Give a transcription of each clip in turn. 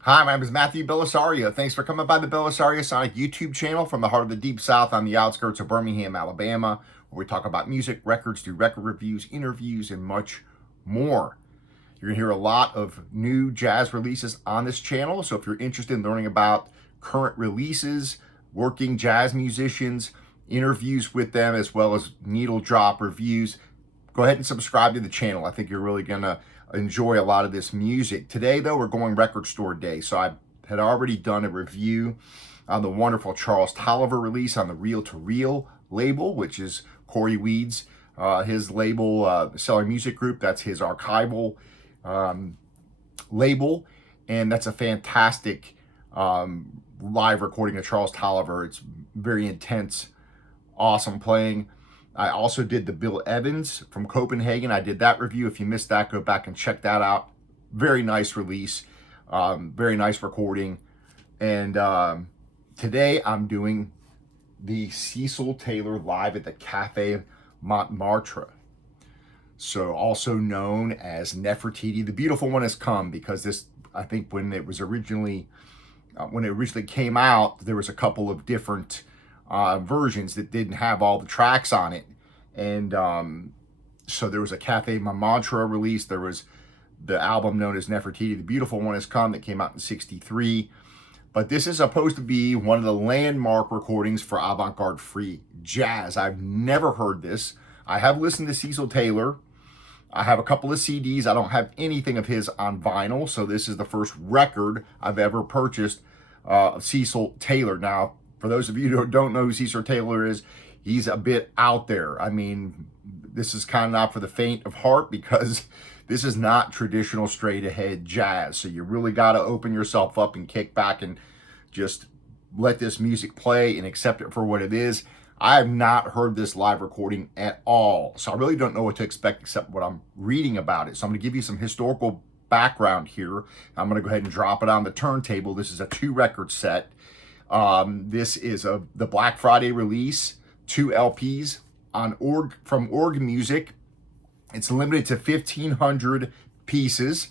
Hi, my name is Matthew Bellisario. Thanks for coming by the BellisarioSonic YouTube channel from the heart of the Deep South on the outskirts of Birmingham, Alabama, where we talk about music, records, do record reviews, interviews, and much more. You're going to hear a lot of new jazz releases on this channel, so if you're interested in learning about current releases, working jazz musicians, interviews with them, as well as needle drop reviews, go ahead and subscribe to the channel. I think you're really going to enjoy a lot of this music. Today, though, we're going record store day. So I had already done a review on the wonderful Charles Tolliver release on the Reel to Reel label, which is Corey Weed's, his label, Selling Music Group. That's his archival label. And that's a fantastic live recording of Charles Tolliver. It's very intense, awesome playing. I also did the Bill Evans from Copenhagen. I did that review. If you missed that, go back and check that out. Very nice release, very nice recording. And today I'm doing the Cecil Taylor live at the Cafe Montmartre. So also known as Nefertiti. The Beautiful One Has Come, because this, I think when it originally came out, there was a couple of different versions that didn't have all the tracks on it. And so there was a Cafe Montmartre release. There was the album known as Nefertiti, The Beautiful One Has Come, that came out in '63. But this is supposed to be one of the landmark recordings for avant-garde free jazz. I've never heard this. I have listened to Cecil Taylor. I have a couple of CDs. I don't have anything of his on vinyl. So this is the first record I've ever purchased of Cecil Taylor. Now, for those of you who don't know who Cecil Taylor is, he's a bit out there. I mean, this is kind of not for the faint of heart, because this is not traditional straight ahead jazz. So you really got to open yourself up and kick back and just let this music play and accept it for what it is. I have not heard this live recording at all. So I really don't know what to expect except what I'm reading about it. So I'm going to give you some historical background here. I'm going to go ahead and drop it on the turntable. This is a 2-record set. This is the Black Friday release, 2 LPs on from Org Music. It's limited to 1,500 pieces.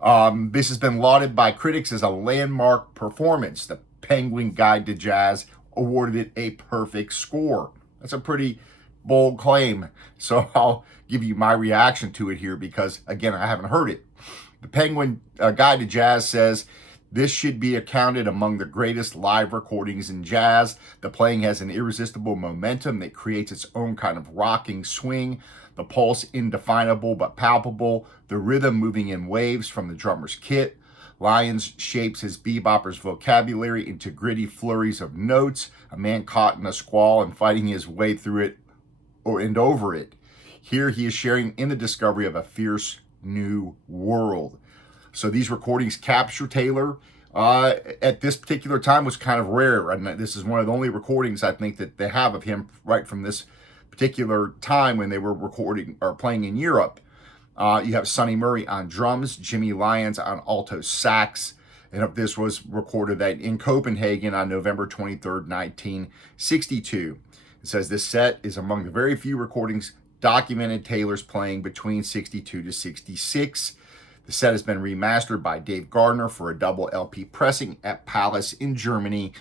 This has been lauded by critics as a landmark performance. The Penguin Guide to Jazz awarded it a perfect score. That's a pretty bold claim. So I'll give you my reaction to it here, because, again, I haven't heard it. The Penguin Guide to Jazz says, this should be accounted among the greatest live recordings in jazz. The playing has an irresistible momentum that creates its own kind of rocking swing. The pulse indefinable but palpable. The rhythm moving in waves from the drummer's kit. Lyons shapes his bebopper's vocabulary into gritty flurries of notes. A man caught in a squall and fighting his way through it and over it. Here he is sharing in the discovery of a fierce new world. So these recordings capture Taylor at this particular time was kind of rare. And this is one of the only recordings I think that they have of him right from this particular time when they were recording or playing in Europe. You have Sonny Murray on drums, Jimmy Lyons on alto sax. And this was recorded in Copenhagen on November 23rd, 1962. It says this set is among the very few recordings documented Taylor's playing between 62 to 66. The set has been remastered by Dave Gardner for a double LP pressing at Pallas in Germany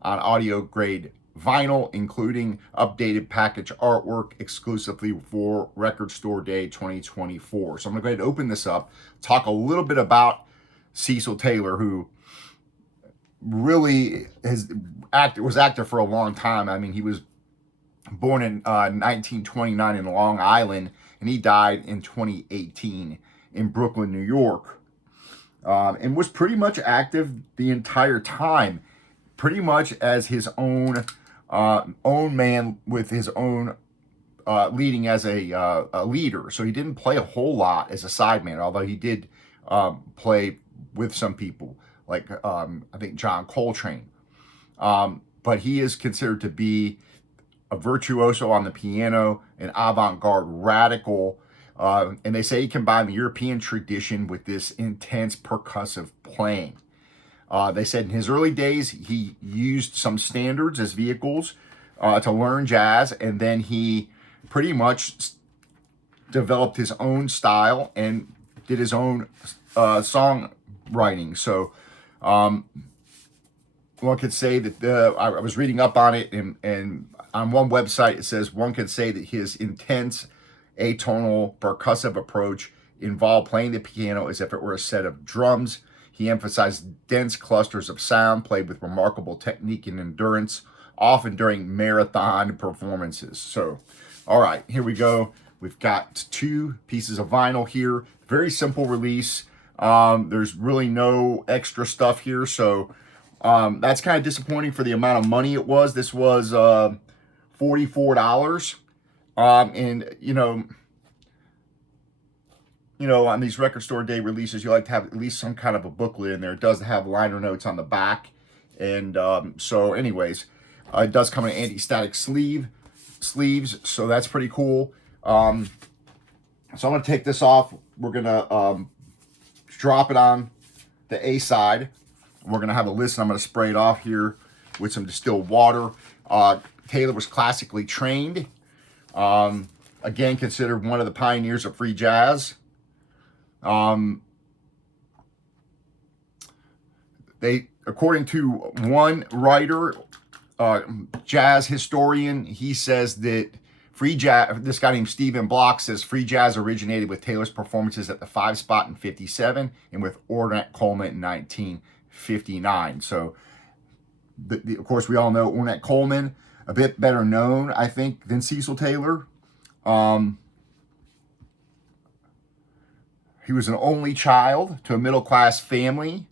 on audio-grade vinyl, including updated package artwork exclusively for Record Store Day 2024. So I'm going to go ahead and open this up, talk a little bit about Cecil Taylor, who really was active for a long time. I mean, he was born in 1929 in Long Island, and he died in 2018 in Brooklyn, New York, and was pretty much active the entire time, pretty much as his own man with his own leading as a leader. So he didn't play a whole lot as a sideman, although he did play with some people like I think John Coltrane. But he is considered to be a virtuoso on the piano, an avant-garde radical. And they say he combined the European tradition with this intense percussive playing. They said in his early days, he used some standards as vehicles to learn jazz, and then he pretty much developed his own style and did his own songwriting. So One could say that I was reading up on it, and on one website it says one could say that his intense atonal percussive approach involved playing the piano as if it were a set of drums. He emphasized dense clusters of sound, played with remarkable technique and endurance, often during marathon performances. So, all right, here we go. We've got 2 pieces of vinyl here. Very simple release. There's really no extra stuff here, so that's kind of disappointing for the amount of money it was. This was $44. And on these record store day releases, you like to have at least some kind of a booklet in there. It does have liner notes on the back. And so anyways, it does come in anti-static sleeves, so that's pretty cool. So I'm going to take this off. We're going to drop it on the A side. We're going to have a listen. I'm going to spray it off here with some distilled water. Taylor was classically trained. Again, considered one of the pioneers of free jazz. According to one writer, jazz historian, he says that free jazz, this guy named Stephen Block says free jazz originated with Taylor's performances at the 5 Spot in 57 and with Ornette Coleman in 1959. So, of course, we all know Ornette Coleman, a bit better known, I think, than Cecil Taylor. He was an only child to a middle-class family,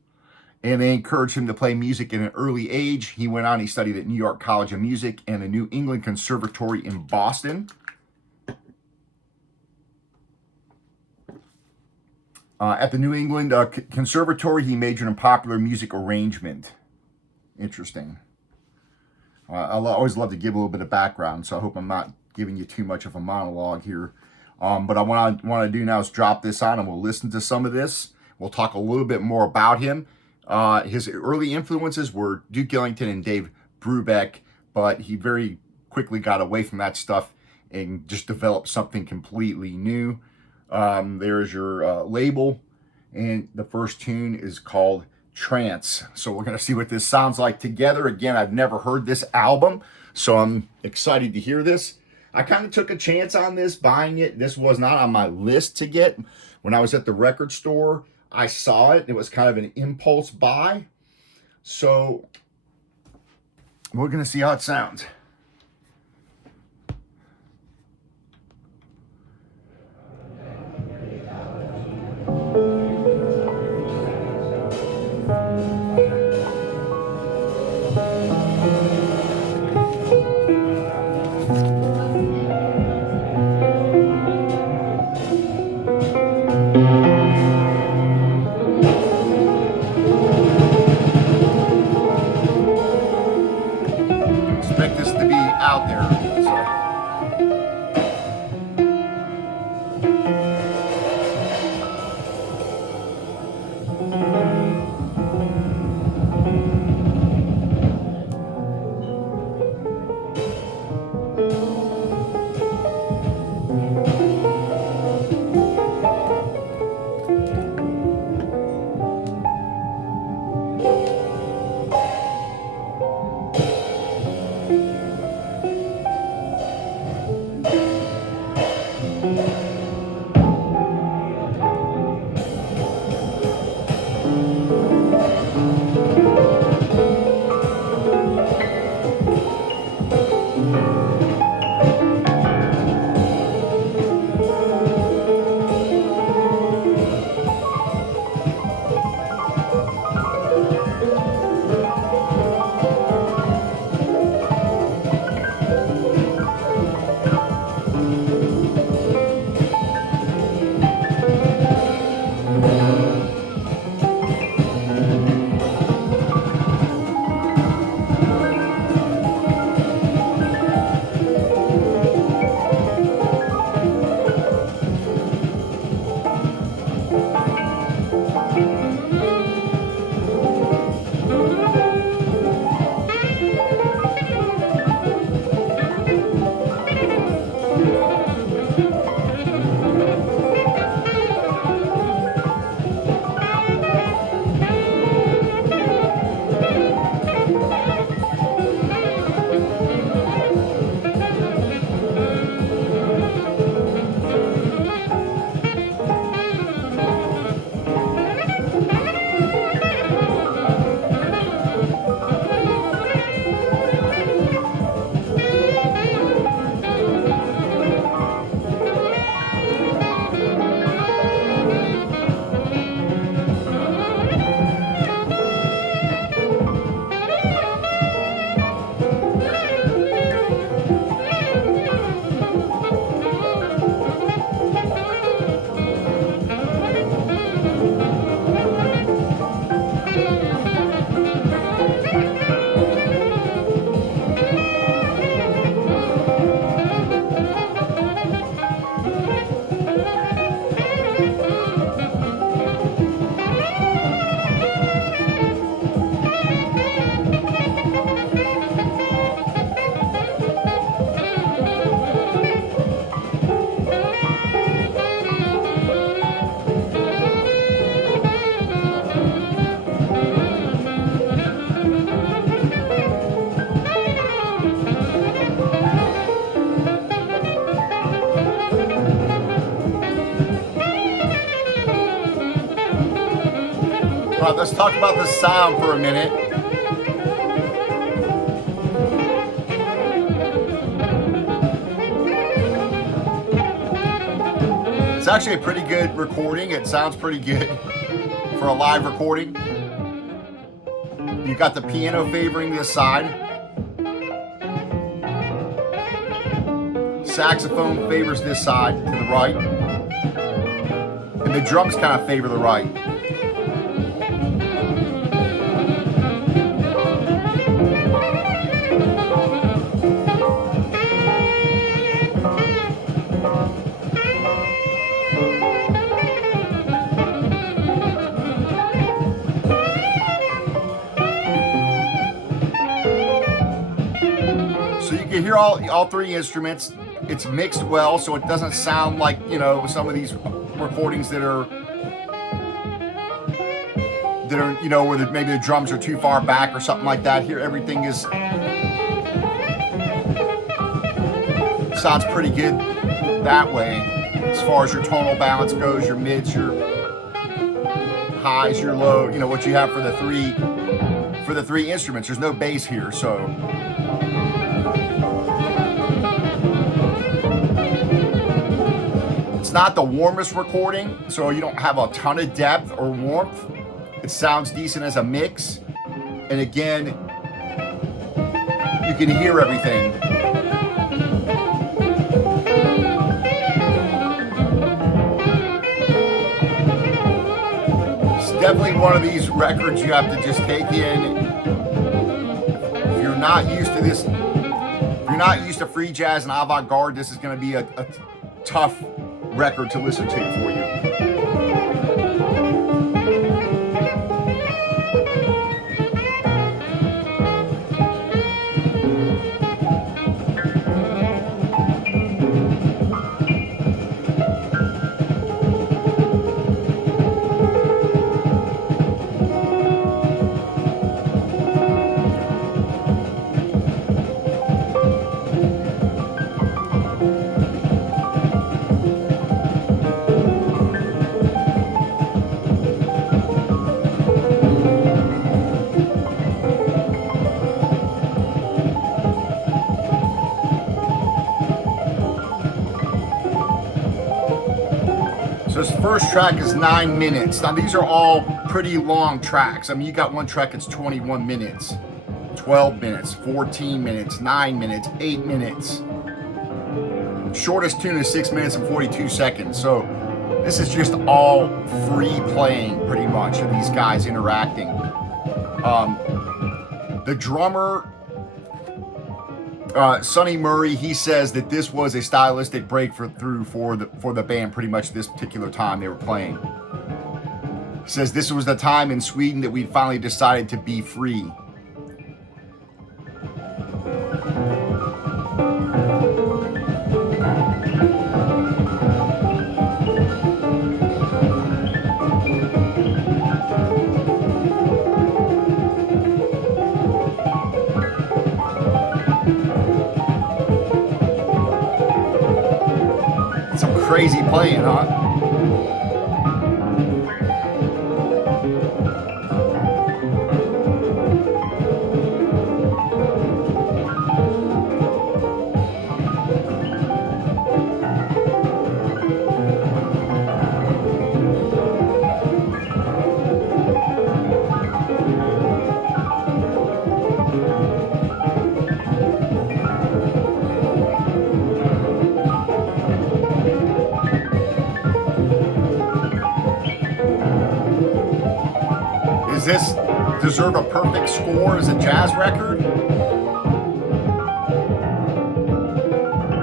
and they encouraged him to play music at an early age. He went on, he studied at New York College of Music and the New England Conservatory in Boston. At the New England Conservatory, he majored in popular music arrangement. Interesting. I always love to give a little bit of background, so I hope I'm not giving you too much of a monologue here. But what I want to do now is drop this on, and we'll listen to some of this. We'll talk a little bit more about him. His early influences were Duke Ellington and Dave Brubeck, but he very quickly got away from that stuff and just developed something completely new. There's your label, and the first tune is called Trance. So we're going to see what this sounds like together. Again, I've never heard this album, so I'm excited to hear this. I kind of took a chance on this, buying it. This was not on my list to get. When I was at the record store, I saw it. It was kind of an impulse buy. So we're going to see how it sounds. Expect this to be out there. All right, let's talk about the sound for a minute. It's actually a pretty good recording. It sounds pretty good for a live recording. You got the piano favoring this side. Saxophone favors this side to the right. And the drums kind of favor the right. So you can hear all three instruments. It's mixed well, so it doesn't sound like, you know, some of these recordings that are, you know, where maybe the drums are too far back or something like that. Here, everything sounds pretty good that way, as far as your tonal balance goes, your mids, your highs, your low, you know, what you have for the three instruments. There's no bass here, so. It's not the warmest recording, so you don't have a ton of depth or warmth. It sounds decent as a mix. And again, you can hear everything. It's definitely one of these records you have to just take in. If you're not used to this, if you're not used to free jazz and avant-garde, this is going to be a tough record to listen to for you. This first track is 9 minutes. Now these are all pretty long tracks. I mean, you got one track that's 21 minutes, 12 minutes, 14 minutes, 9 minutes, 8 minutes. Shortest tune is 6 minutes and 42 seconds. So this is just all free playing pretty much of these guys interacting. The drummer, Sonny Murray, he says that this was a stylistic breakthrough for the band pretty much this particular time they were playing. He says this was the time in Sweden that we finally decided to be free. Crazy playing, huh? Does this deserve a perfect score as a jazz record?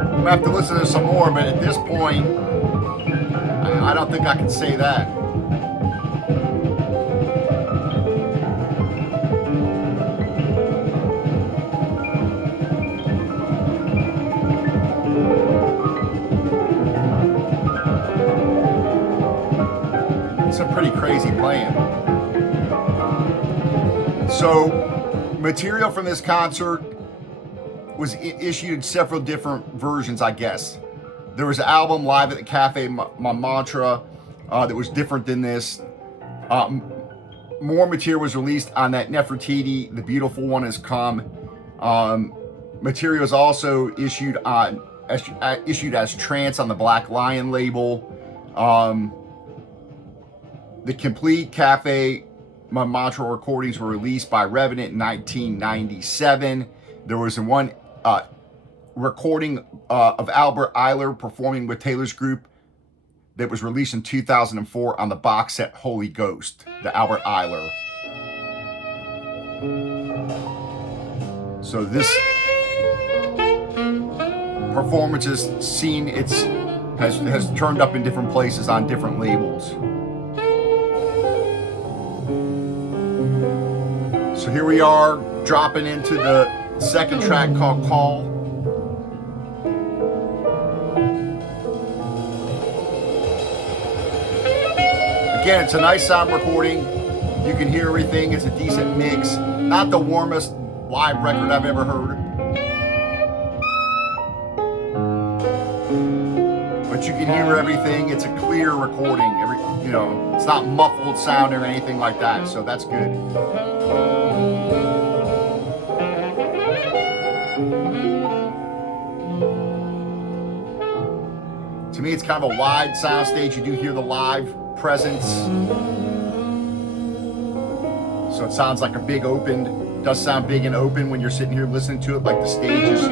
I'm gonna have to listen to some more, but at this point, I don't think I can say that. It's a pretty crazy playing. So, material from this concert was issued in several different versions, I guess. There was an album live at the Cafe Montmartre that was different than this. more material was released on that Nefertiti. The beautiful one has come. Material is also issued as trance on the Black Lion label. The complete Cafe Montmartre recordings were released by Revenant in 1997. There was one recording of Albert Ayler performing with Taylor's group that was released in 2004 on the box set Holy Ghost, the Albert Ayler. So this performance has seen has turned up in different places on different labels. So here we are dropping into the second track called Call. Again, it's a nice sound recording. You can hear everything. It's a decent mix. Not the warmest live record I've ever heard, but you can hear everything. It's a clear recording. It's not muffled sound or anything like that, so that's good. To me, it's kind of a wide sound stage. You do hear the live presence, so it sounds like a big open. It does sound big and open when you're sitting here listening to it, like the stage is,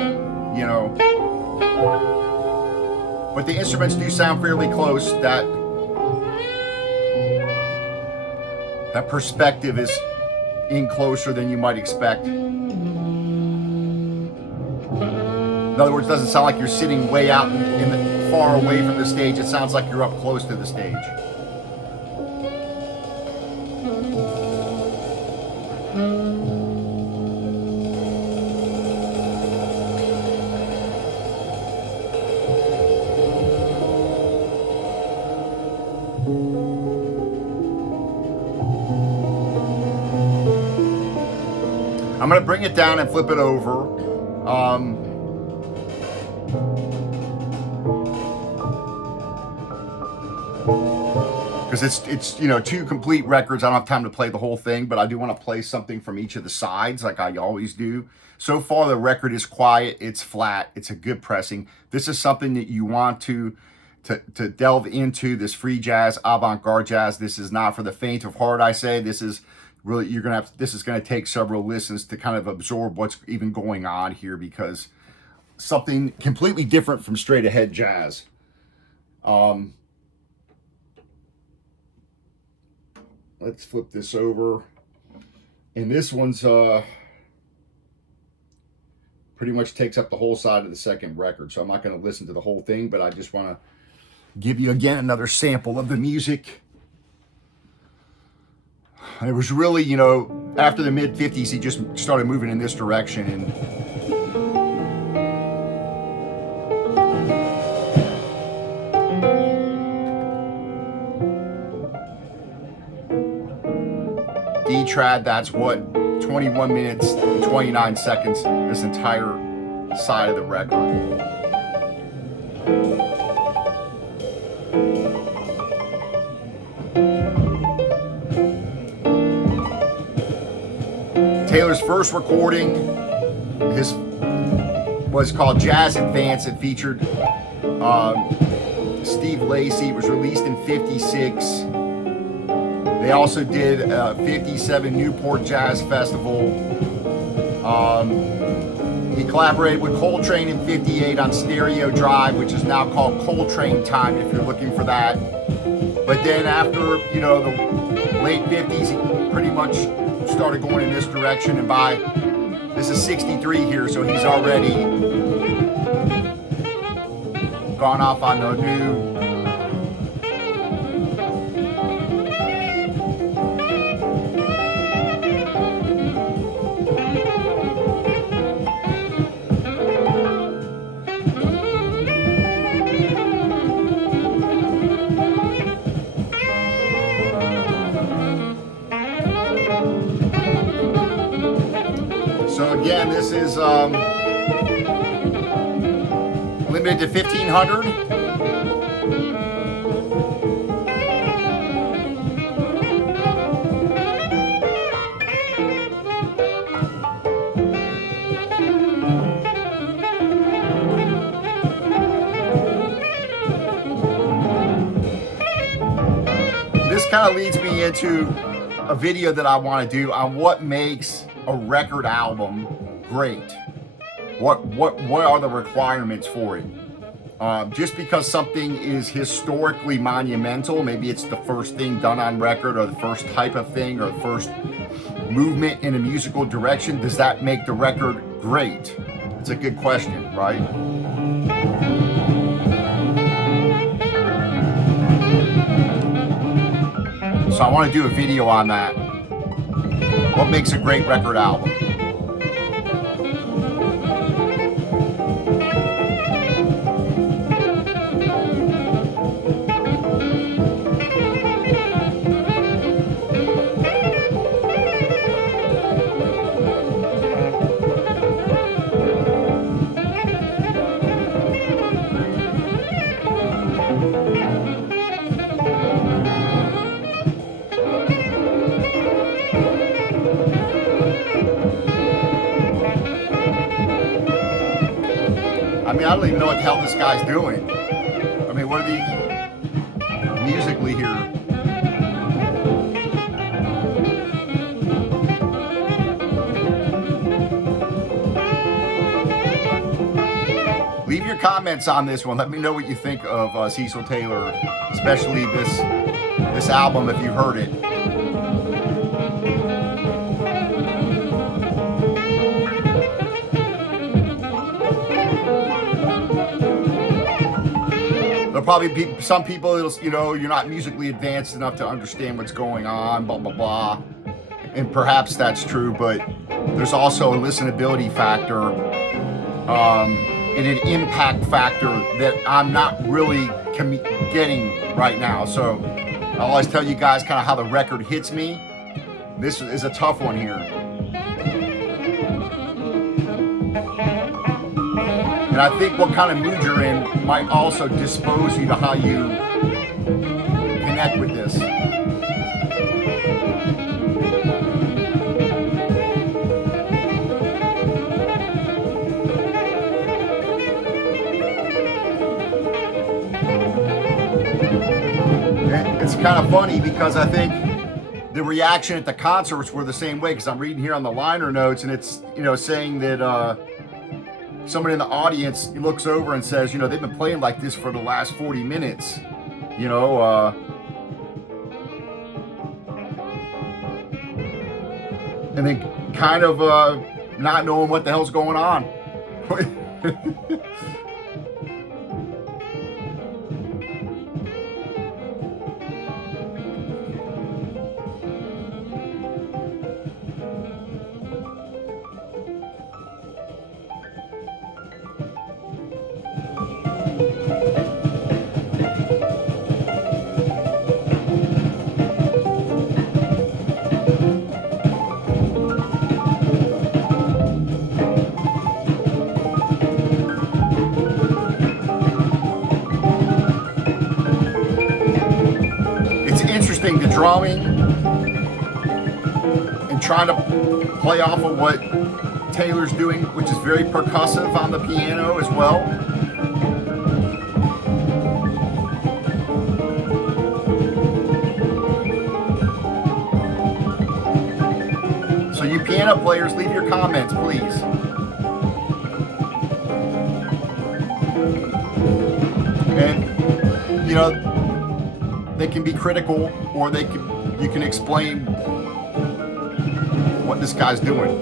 but the instruments do sound fairly close. That perspective is in closer than you might expect. In other words, it doesn't sound like you're sitting way out far away from the stage. It sounds like you're up close to the stage. I'm going to bring it down and flip it over. Because it's two complete records. I don't have time to play the whole thing, but I do want to play something from each of the sides like I always do. So far, the record is quiet. It's flat. It's a good pressing. This is something that you want to delve into, this free jazz, avant-garde jazz. This is not for the faint of heart, I say. This is really, this is going to take several listens to kind of absorb what's even going on here, because something completely different from straight ahead jazz. Let's flip this over. And this one's pretty much takes up the whole side of the second record. So I'm not going to listen to the whole thing, but I just want to give you again another sample of the music. And it was really, after the mid-50s, he just started moving in this direction. And D-Trad, that's what, 21 minutes and 29 seconds, this entire side of the record. Taylor's first recording was called Jazz Advance. It featured Steve Lacy. It was released in '56. They also did 57 Newport Jazz Festival. He collaborated with Coltrane in '58 on Stereo Drive, which is now called Coltrane Time if you're looking for that. But then after, the late 50s, he pretty much started going in this direction, and this is 63 here, so he's already gone off on the new Again, this is limited to 1,500. kind of leads me into a video that I want to do on what makes a record album great. What are the requirements for it? Just because something is historically monumental, maybe it's the first thing done on record or the first type of thing or the first movement in a musical direction, does that make the record great? It's a good question, right? So I want to do a video on that. What makes a great record album? I mean, I don't even know what the hell this guy's doing. I mean, what are the musically here? Leave your comments on this one. Let me know what you think of Cecil Taylor, especially this album if you've heard it. There'll probably be some people, you know, you're not musically advanced enough to understand what's going on, blah, blah, blah. And perhaps that's true, but there's also a listenability factor and an impact factor that I'm not really getting right now. So I always tell you guys kind of how the record hits me. This is a tough one here. And I think what kind of mood you're in might also dispose you to how you connect with this. It's kind of funny because I think the reaction at the concerts were the same way, because I'm reading here on the liner notes and it's, you know, saying that somebody in the audience looks over and says, you know, they've been playing like this for the last 40 minutes, you know, and then kind of not knowing what the hell's going on. The drumming and trying to play off of what Taylor's doing, which is very percussive on the piano as well. So you piano players, leave your comments, please. And, you know, they can be critical, or you can explain what this guy's doing.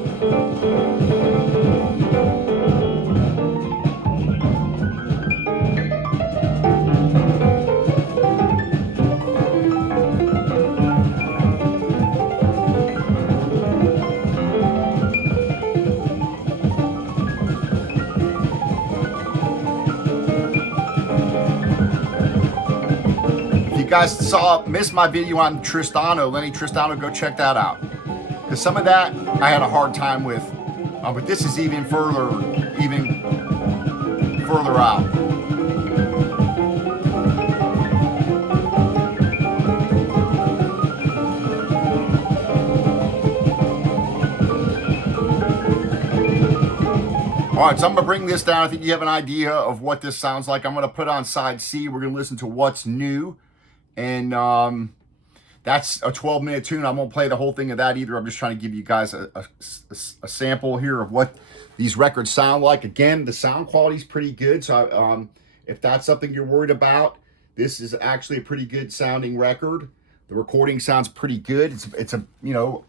You guys missed my video on Tristano, Lenny Tristano, go check that out. Because some of that I had a hard time with, but this is even further out. All right, so I'm gonna bring this down. I think you have an idea of what this sounds like. I'm gonna put on side C. We're gonna listen to What's New. And That's a 12-minute tune. I won't play the whole thing of that either. I'm just trying to give you guys a sample here of what these records sound like. Again, the sound quality is pretty good. So if that's something you're worried about, this is actually a pretty good sounding record. The recording sounds pretty good. It's a, you know,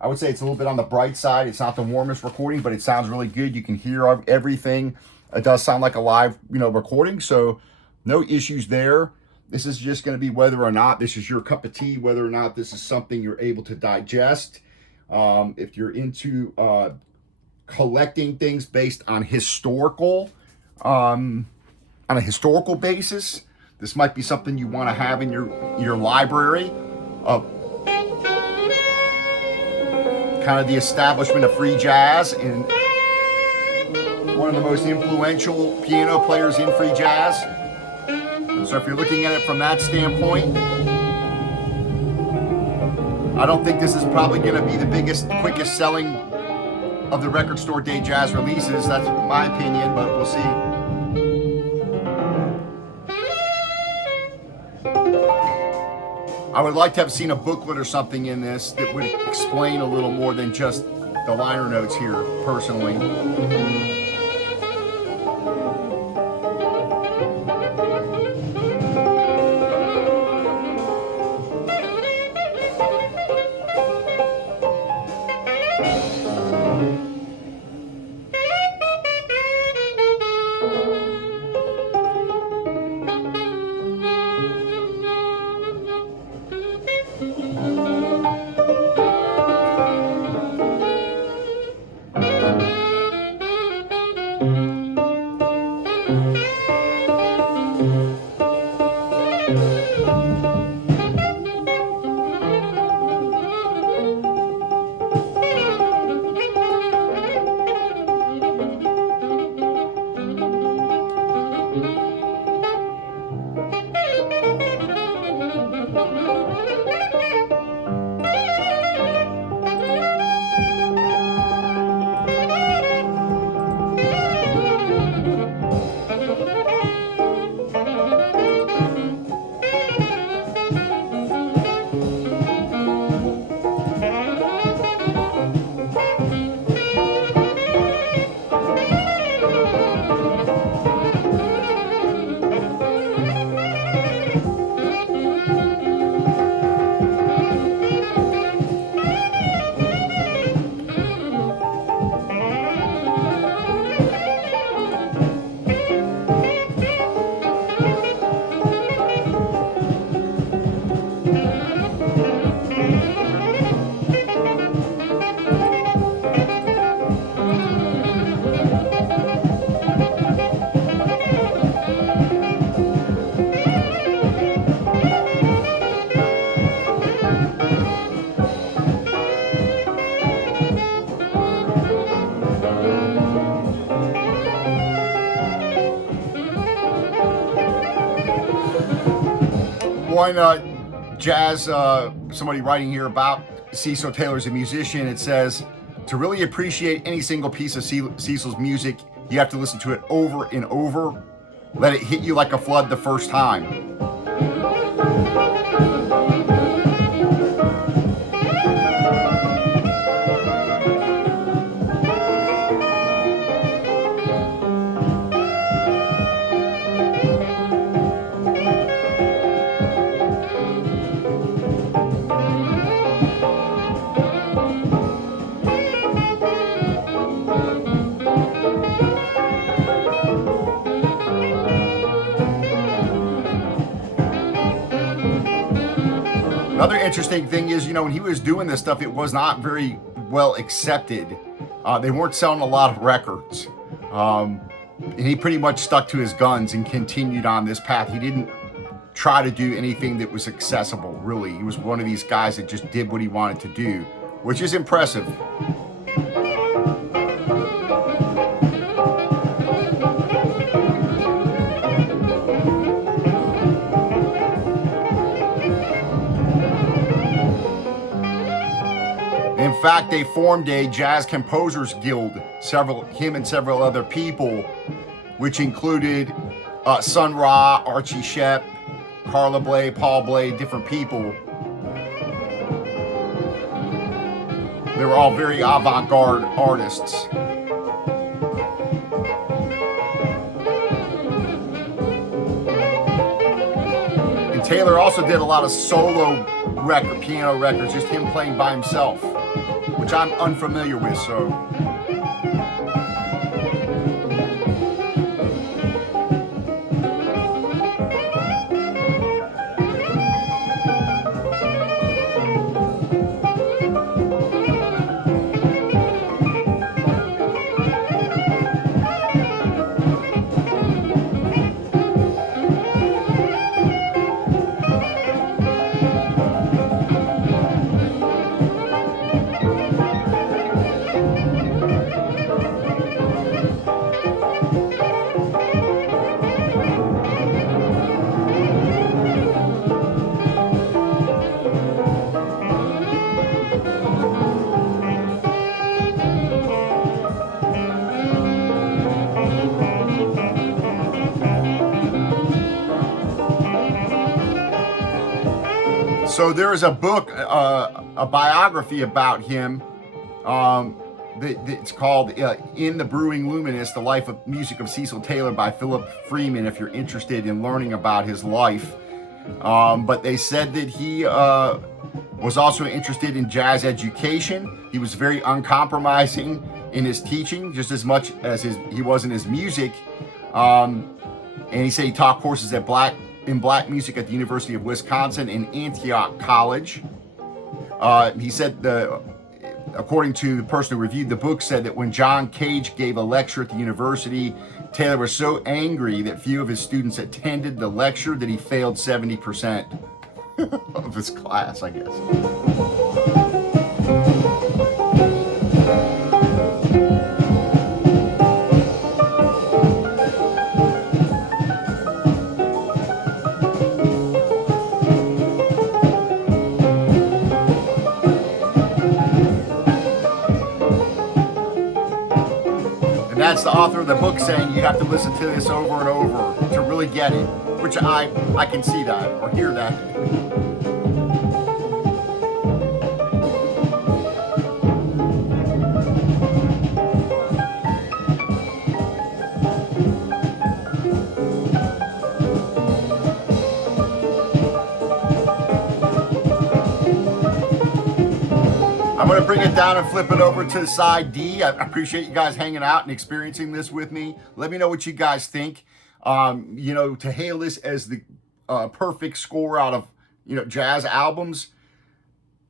I would say it's a little bit on the bright side. It's not the warmest recording, but it sounds really good. You can hear everything. It does sound like a live, you know, recording. So no issues there. This is just going to be whether or not this is your cup of tea, whether or not this is something you're able to digest. If you're into collecting things based on historical, on a historical basis, this might be something you want to have in your library of kind of the establishment of free jazz and one of the most influential piano players in free jazz. So if you're looking at it from that standpoint, I don't think this is probably going to be the biggest, quickest selling of the record store day jazz releases. That's my opinion, but we'll see. I would like to have seen a booklet or something in this that would explain a little more than just the liner notes here, personally. One jazz, somebody writing here about Cecil Taylor as a musician, it says, to really appreciate any single piece of Cecil's music, you have to listen to it over and over. Let it hit you like a flood the first time. Another interesting thing is, you know, when he was doing this stuff, it was not very well accepted. They weren't selling a lot of records. And he pretty much stuck to his guns and continued on this path. He didn't try to do anything that was accessible, really. He was one of these guys that just did what he wanted to do, which is impressive. In fact, they formed a Jazz Composers Guild, him and several other people, which included Sun Ra, Archie Shepp, Carla Bley, Paul Bley, different people. They were all very avant-garde artists. And Taylor also did a lot of solo piano records, just him playing by himself, which I'm unfamiliar with, so. So there is a book, a biography about him. It's called In the Brewing Luminous, The Life of Music of Cecil Taylor by Philip Freeman, if you're interested in learning about his life. But they said that he was also interested in jazz education. He was very uncompromising in his teaching, just as much as he was in his music. And he said he taught courses in black music at the University of Wisconsin and Antioch College. He said, according to the person who reviewed the book, said that when John Cage gave a lecture at the university, Taylor was so angry that few of his students attended the lecture that he failed 70% of his class, I guess. That's the author of the book saying you have to listen to this over and over to really get it, which I can see that or hear that. I'm going to bring it down and flip it over to side D. I appreciate you guys hanging out and experiencing this with me. Let me know what you guys think. To hail this as the perfect score out of, jazz albums,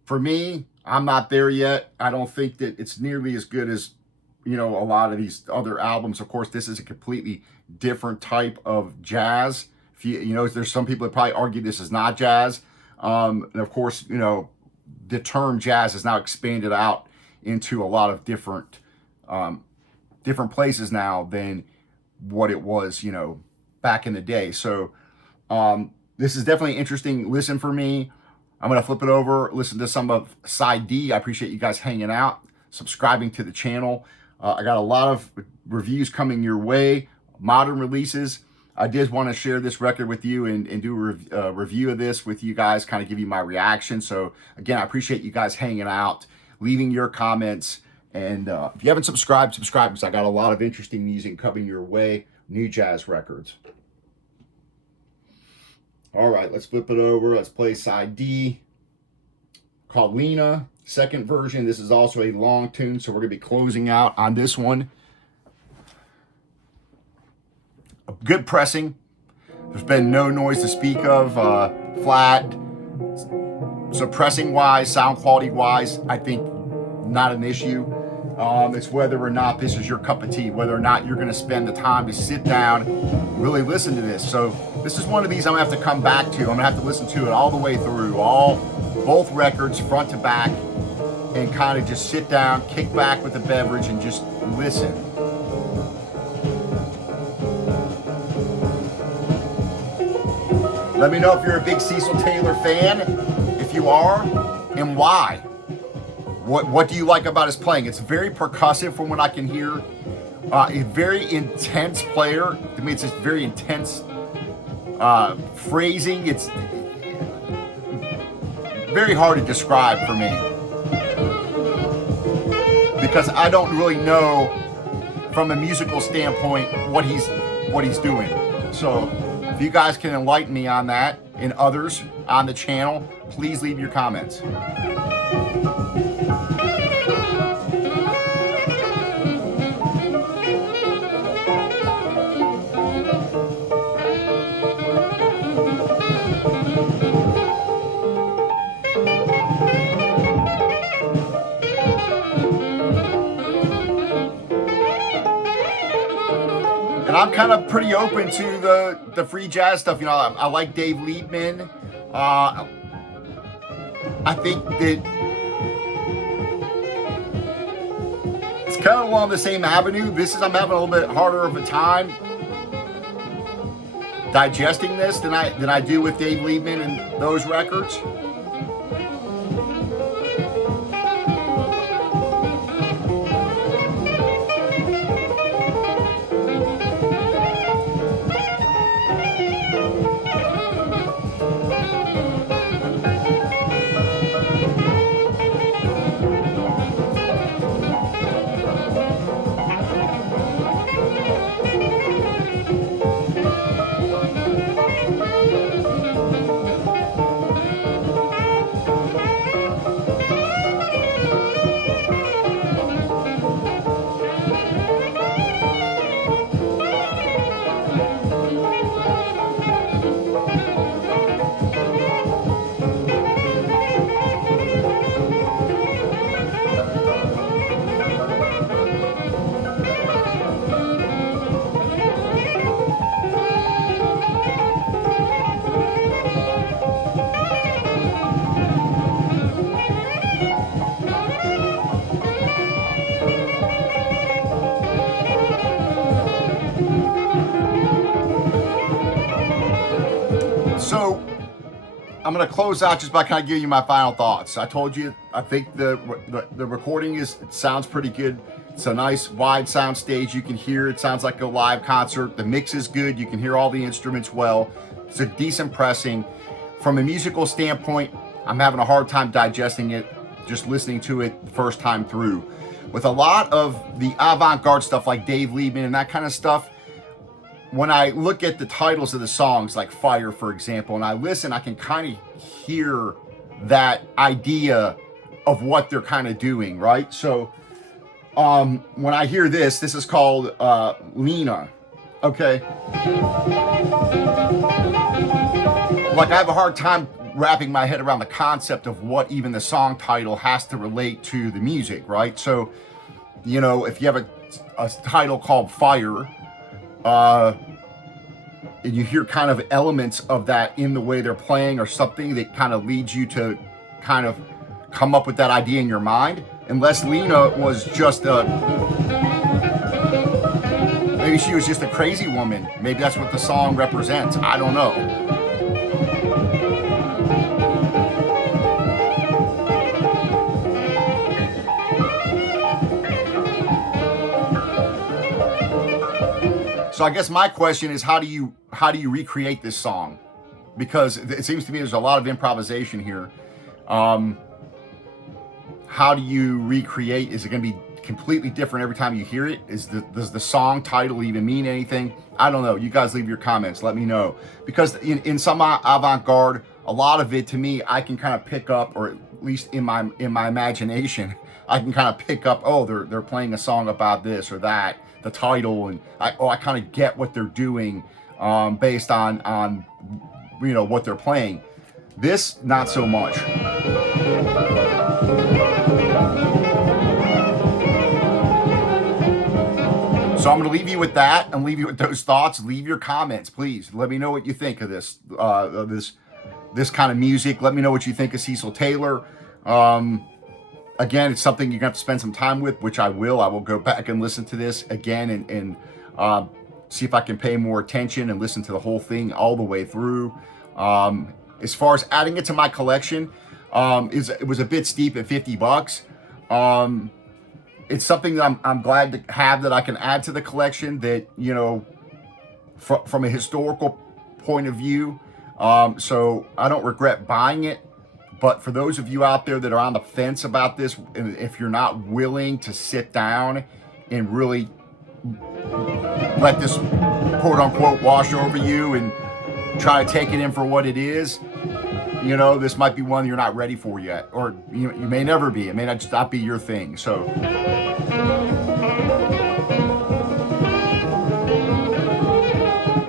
for me, I'm not there yet. I don't think that it's nearly as good as, a lot of these other albums. Of course, this is a completely different type of jazz. There's some people that probably argue this is not jazz. And of course, the term jazz is now expanded out into a lot of different places now than what it was, back in the day. So this is definitely an interesting listen for me. I'm going to flip it over, listen to some of side D. I appreciate you guys hanging out, subscribing to the channel. I got a lot of reviews coming your way, modern releases. I did want to share this record with you and do a review of this with you guys, kind of give you my reaction. So again, I appreciate you guys hanging out, leaving your comments. And if you haven't subscribed, subscribe, because I got a lot of interesting music coming your way, new jazz records. All right, let's flip it over. Let's play side D, called Lena, second version. This is also a long tune, so we're going to be closing out on this one. Good pressing. There's been no noise to speak of. Flat. So pressing wise, sound quality wise, I think not an issue. It's whether or not this is your cup of tea, whether or not you're going to spend the time to sit down, really listen to this. So this is one of these I'm going to have to come back to. I'm going to have to listen to it all the way through, both records front to back, and kind of just sit down, kick back with a beverage, and just listen. Let me know if you're a big Cecil Taylor fan, if you are, and why. What do you like about his playing? It's very percussive from what I can hear. A very intense player. To me, it's just very intense phrasing. It's very hard to describe for me. because I don't really know from a musical standpoint what he's doing. So if you guys can enlighten me on that and others on the channel, please leave your comments. And I'm kind of pretty open to the free jazz stuff. You know, I like Dave Liebman. I think that it's kind of along the same avenue. I'm having a little bit harder of a time digesting this than I do with Dave Liebman and those records. So I'm going to close out just by kind of giving you my final thoughts. I told you, I think the recording it sounds pretty good. It's a nice wide sound stage. You can hear it sounds like a live concert. The mix is good. You can hear all the instruments well. It's a decent pressing. From a musical standpoint, I'm having a hard time digesting it, just listening to it the first time through. With a lot of the avant-garde stuff like Dave Liebman and that kind of stuff, when I look at the titles of the songs, like Fire, for example, and I listen, I can kind of hear that idea of what they're kind of doing, right? So when I hear this is called Lena, okay? Like, I have a hard time wrapping my head around the concept of what even the song title has to relate to the music, right? So, you know, if you have a title called Fire, and you hear kind of elements of that in the way they're playing or something that kind of leads you to kind of come up with that idea in your mind. Unless Lena was just maybe she was just a crazy woman. Maybe that's what the song represents. I don't know. So I guess my question is, how do you recreate this song? Because it seems to me there's a lot of improvisation here. How do you recreate? Is it going to be completely different every time you hear it? Does the song title even mean anything? I don't know. You guys leave your comments. Let me know. Because in some avant-garde, a lot of it to me, I can kind of pick up, or at least in my imagination, I can kind of pick up, oh, they're playing a song about this or that, the title, and I kind of get what they're doing based on you know what they're playing. This, not so much. So I'm going to leave you with that and leave you with those thoughts. Leave your comments, please. Let me know what you think of this this kind of music. Let me know what you think of Cecil Taylor. Again, it's something you're going to have to spend some time with, which I will. I will go back and listen to this again and see if I can pay more attention and listen to the whole thing all the way through. As far as adding it to my collection, it was a bit steep at $50. It's something that I'm glad to have, that I can add to the collection, that, you know, from a historical point of view. So I don't regret buying it, But for those of you out there that are on the fence about this, if you're not willing to sit down and really let this quote unquote wash over you and try to take it in for what it is, you know, this might be one you're not ready for yet, or you may never be. It may not just not be your thing. So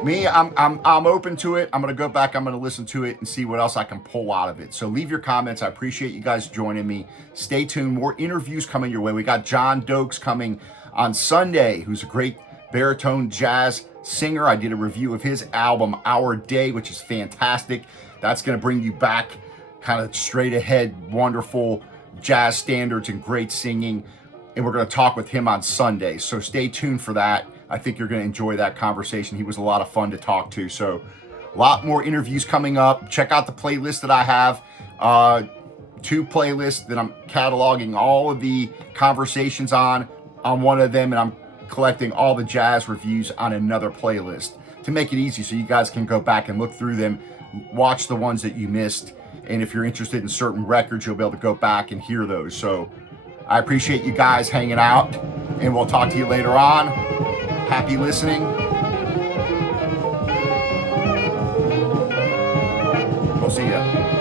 me, I'm open to it. I'm gonna go back, I'm gonna listen to it and see what else I can pull out of it. So leave your comments. I appreciate you guys joining me. Stay tuned, more interviews coming your way. We got John Dokes coming on Sunday, who's a great baritone jazz singer. I did a review of his album Our Day, which is fantastic. That's gonna bring you back kind of straight ahead, wonderful jazz standards and great singing. And we're gonna talk with him on Sunday. So stay tuned for that. I think you're going to enjoy that conversation. He was a lot of fun to talk to. So a lot more interviews coming up. Check out the playlist that I have. 2 playlists that I'm cataloging all of the conversations on one of them, and I'm collecting all the jazz reviews on another playlist to make it easy so you guys can go back and look through them, watch the ones that you missed, and if you're interested in certain records, you'll be able to go back and hear those. So I appreciate you guys hanging out, and we'll talk to you later on. Happy listening. We'll see ya.